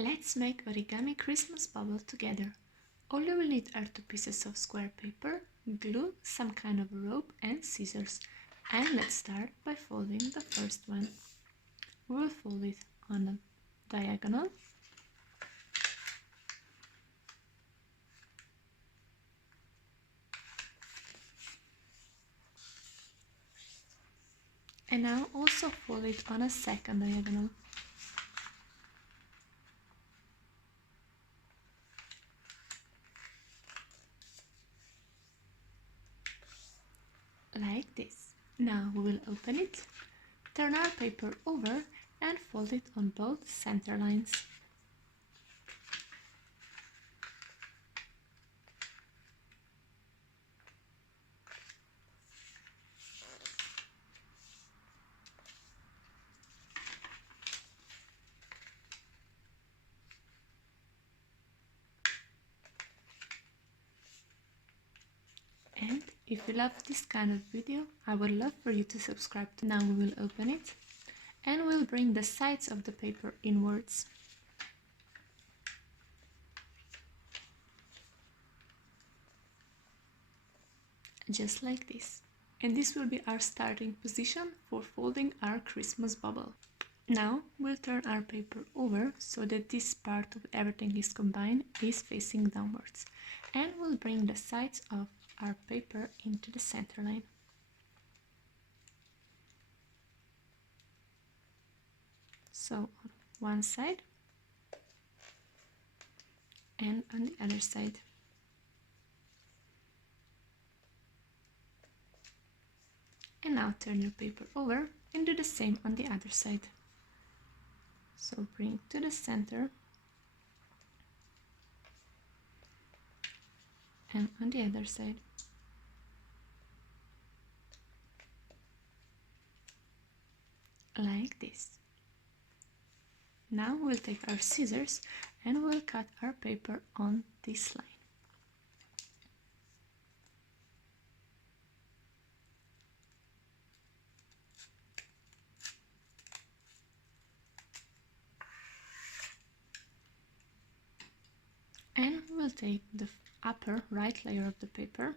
Let's make origami Christmas bubble together. All you will need are 2 pieces of square paper, glue, some kind of rope and scissors. And let's start by folding the first one. We will fold it on a diagonal. And now also fold it on a second diagonal. Like this. Now we will open it, turn our paper over and fold it on both center lines. And if you love this kind of video, I would love for you to subscribe. Now we will open it and we'll bring the sides of the paper inwards. Just like this. And this will be our starting position for folding our Christmas bubble. Now we'll turn our paper over so that this part of everything is combined is facing downwards. And we'll bring the sides of our paper into the center line. So on one side and on the other side. And now turn your paper over and do the same on the other side. So bring to the center and on the other side. Like this. Now we'll take our scissors and we'll cut our paper on this line. And we'll take the upper right layer of the paper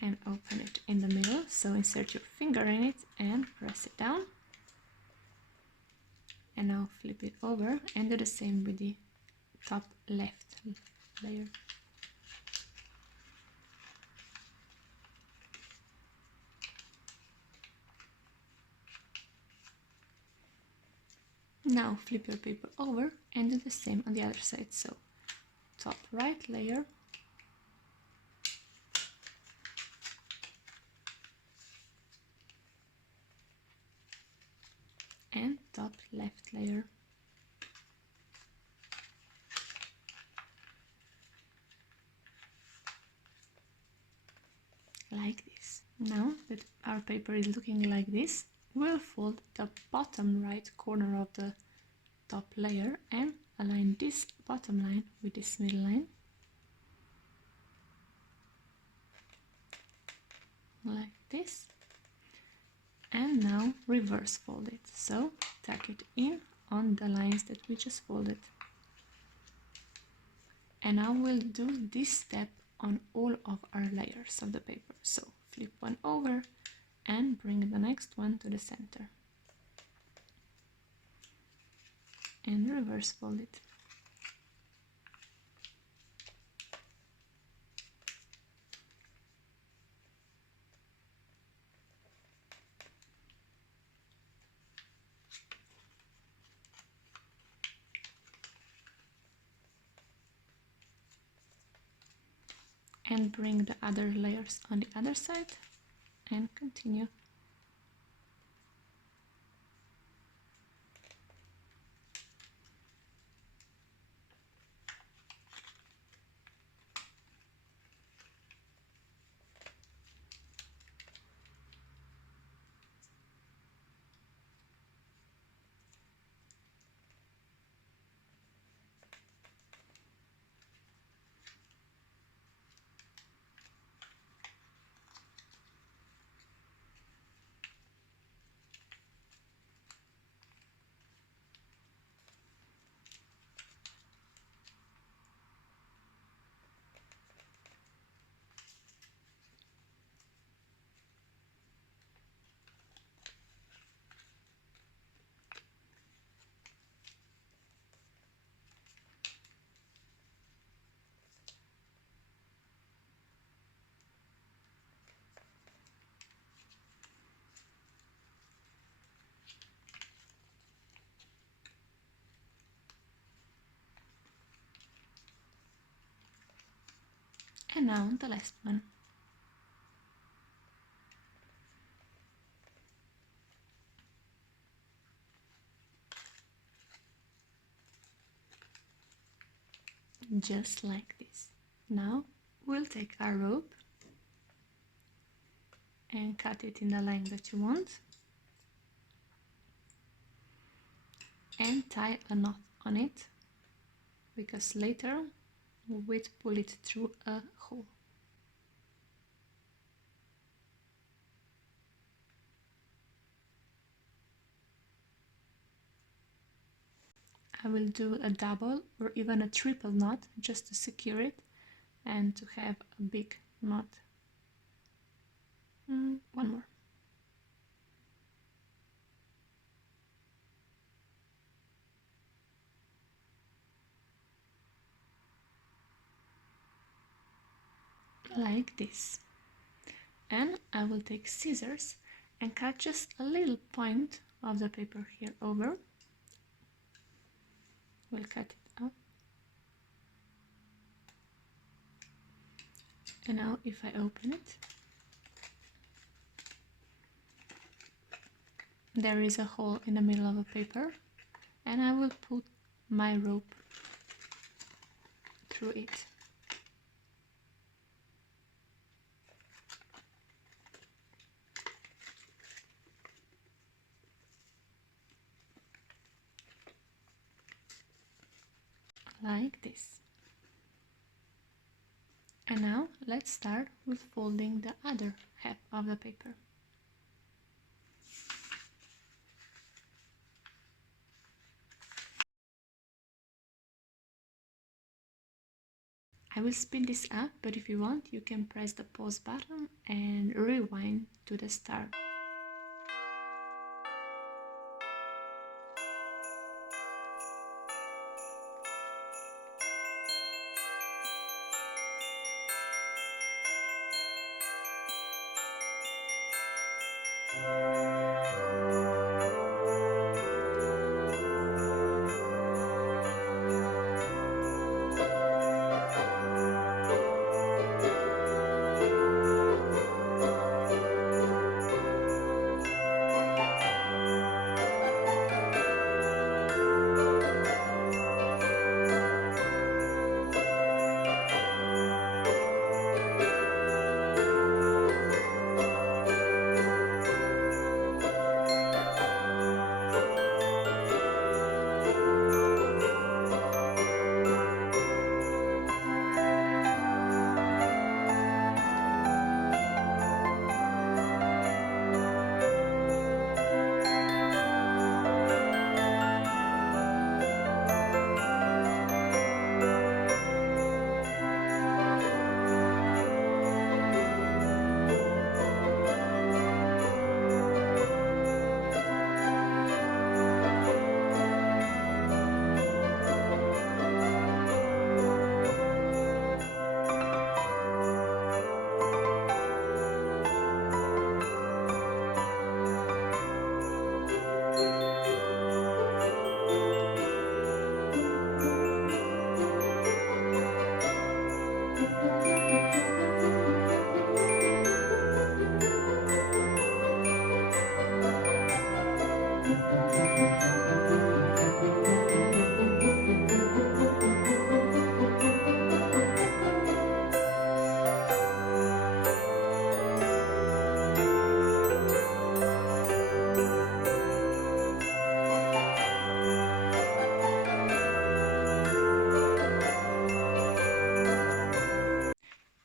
and open it in the middle. So insert your finger in it and press it down. And now flip it over and do the same with the top left layer. Now flip your paper over and do the same on the other side. So top right layer and top left layer. Like this. Now that our paper is looking like this, we'll fold the bottom right corner of the top layer and align this bottom line with this middle line. Like this. And now reverse fold it. So tuck it in on the lines that we just folded. And now we'll do this step on all of our layers of the paper. So flip one over and bring the next one to the center. And reverse fold it. And bring the other layers on the other side and continue. now the last one. Just like this. Now we'll take our rope and cut it in the length that you want and tie a knot on it, because later we'll pull it through a hole. I will do a double or even a triple knot just to secure it and to have a big knot. One more. Like this. And I will take scissors and cut just a little point of the paper here over. We'll cut it up. And now if I open it, there is a hole in the middle of the paper, and I will put my rope through it. Like this. And now let's start with folding the other half of the paper. I will speed this up, but if you want, you can press the pause button and rewind to the start.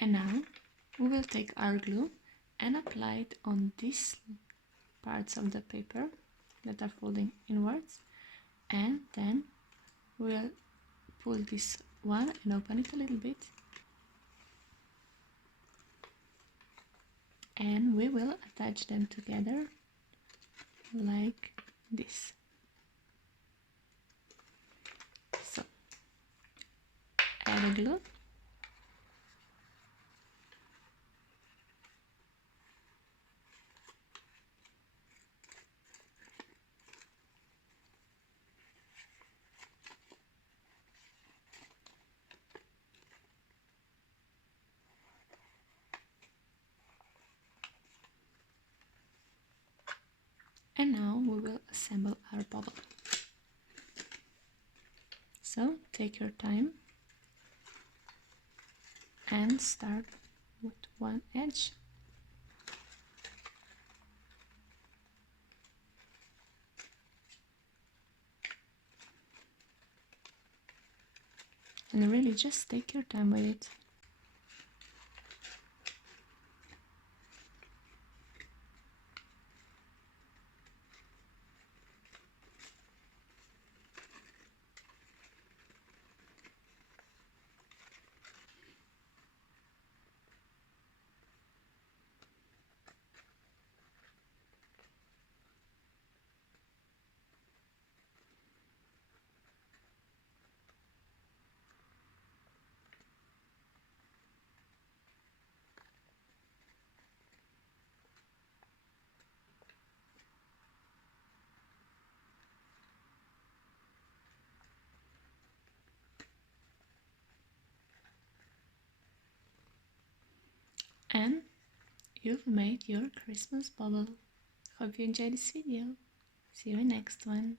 And now we will take our glue and apply it on these parts of the paper that are folding inwards, and then we'll pull this one and open it a little bit, and we will attach them together like this. So add a glue, And now we will assemble our bubble. So take your time and start with one edge. And really just take your time with it. And you've made your Christmas bubble. Hope you enjoyed this video. See you in next one.